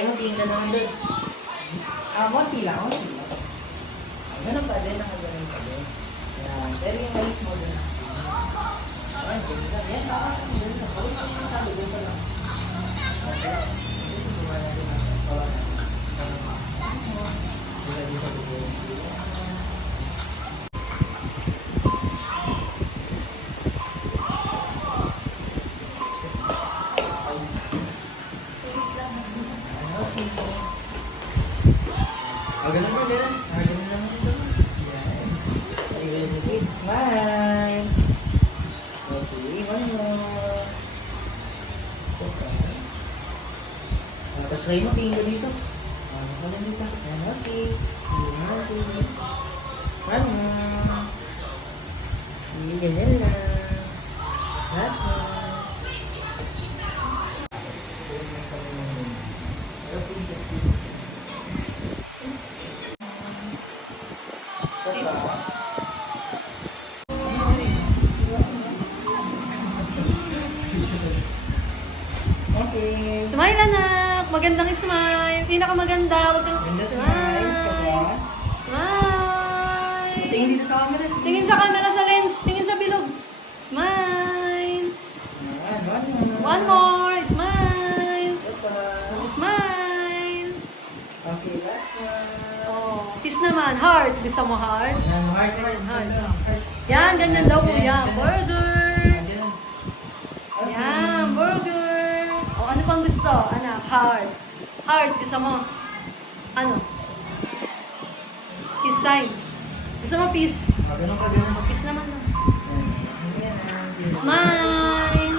Ayaw mo tingin ka naman doon. Konti lang. Ganun pa din, ganun pa din. Yan. Pero yung alis mo doon. Ay, ganun lang. Yan, baka kami doon. Bawin kami yung talo doon pa lang. Okay. Dito gumana din ang kawan natin. Ganun mo din. Ganun lang ito. Yan. Smile. Okay, one more. Tapos try mo, tingin ka dito. Ano lang dito? Ayan, okay. Okay. One more. Hindi, ganyan lang. Last one. Sorry ba? Okay. Smile, anak. Magandang smile. Pinakamaganda. Huwag kang Ganda smile. Smile. Tingin dito sa camera. Tingin sa camera, sa lens. Tingin sa bilog. Smile. One more. Smile. Smile. Okay, last one. Oh. Kiss naman. Heart. Gusto mo heart? Yan, heart. Heart. Yan, ganyan daw po yan. Burger. Yan, burger. O, ano pang gusto? Anak, heart. Heart, gusto mo? Ano? Peace sign. Gusto mo peace? Ganun ka, ganun ka. Peace naman. Smile.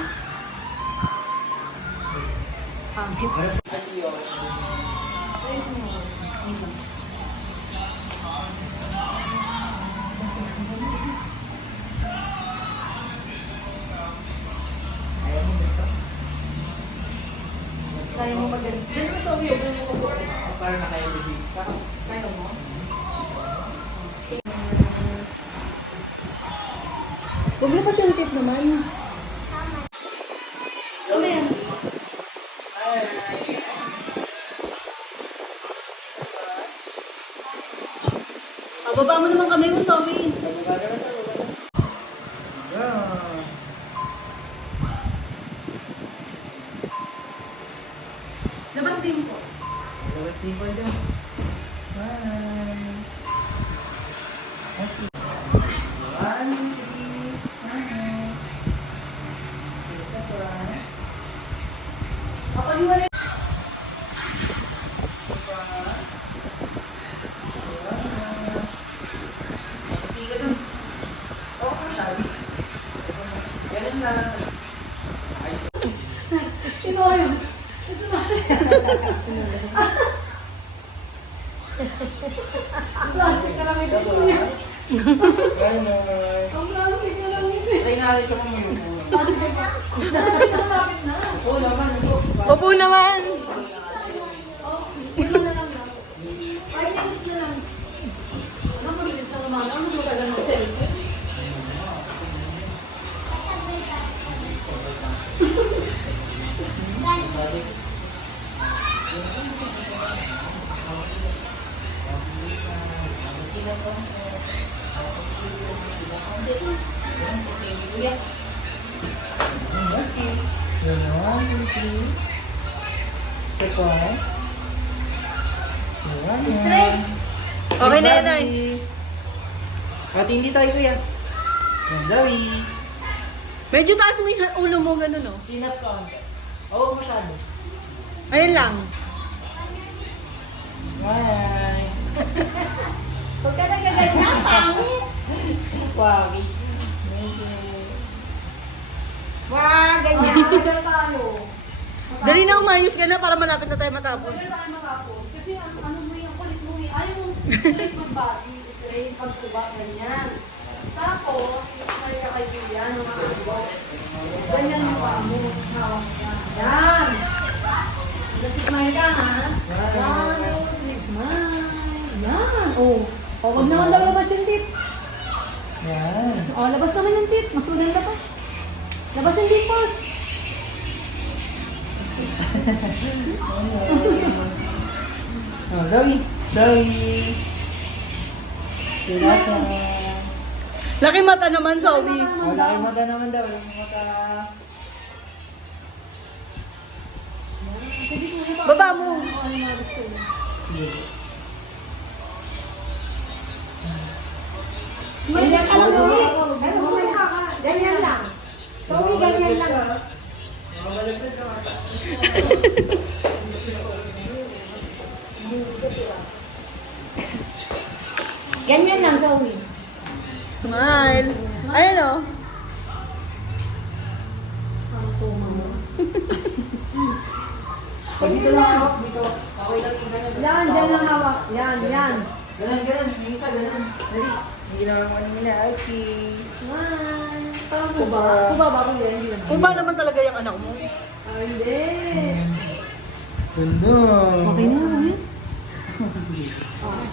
Pangit. Ayos mo. Ayaw mo dito. Kaya mo magaling. Ganun ito, Wio. Ganun ko po. Para na kayo dito. Kaya mo? Huwag na pa siyang tip naman. Ano yan? Baba mo naman kami mo, Tommy. Labas din po. Labas din po dyan. Smile. Okay. 1, 2, 3, smile. Isa pa. Ako yung wala. Isa pa. Sige ka dun. Oo, masyado. Ganun lang. Ayos. Ito yun. Plastic ka lang ito. Ganun. Ang plastic ka lang ito. Try natin ka mong yung Plastic ka. Lapit na. Oo naman. Opo naman. Ito na lang na. 5 minutes na lang. Ano mo bilis na naman? Ano mo tagal mag-selfie? Okay na yan, ay. At hindi tayo kuya. Yan, Zoe. Medyo taas mo yung ulo mo, gano'n, no? Sinap ka. Oo, masyado. Ayun lang. Bye. Huwag ka nagaganyan, pangit. Pagi. Wah, ganyan. Dali na umayos ka na para malapit na tayo matapos. Tayo matapos. Kasi ano mo yung kulit mo eh. Ayaw mo straight mag-body, straight pagtuba, ganyan. Tapos, smile ka kay Julia, ng mga box. Ganyan yung paa mo, tapos hawak ka. Yan! Tapos smile ka, ha? One, two, three, smile. Yan! Oh, wag naman daw labas yung tit. Yan. Oh, labas naman yung tit. Mas maganda pa. Labas yung tit first. Oh, Zoe. Zoe. Silasa. Laki mata naman, Zoe. Wala kayong mata naman daw. Wala kayong mata. Baba mo. Ano mga gusto mo? Sige. Ganyan ka lang, Zoe. Ganyan lang. Zoe, ganyan lang. Mamalagpad ka mata. Ganyan lang, Zoe. Smile. Ayun o. Pag dito lang hawak, dito. Ako lang yung ganun. Yan, dyan lang hawak. Yan, yan. Ganun, ganun. Yung isa, ganun. Dali. Hindi naman mo nila. Okay. Yan. Parang kuba. Kuba ba kung yan? Hindi naman. Kung ba naman talaga yung anak mo? Ah, hindi. Ganda. Okay na, Ah.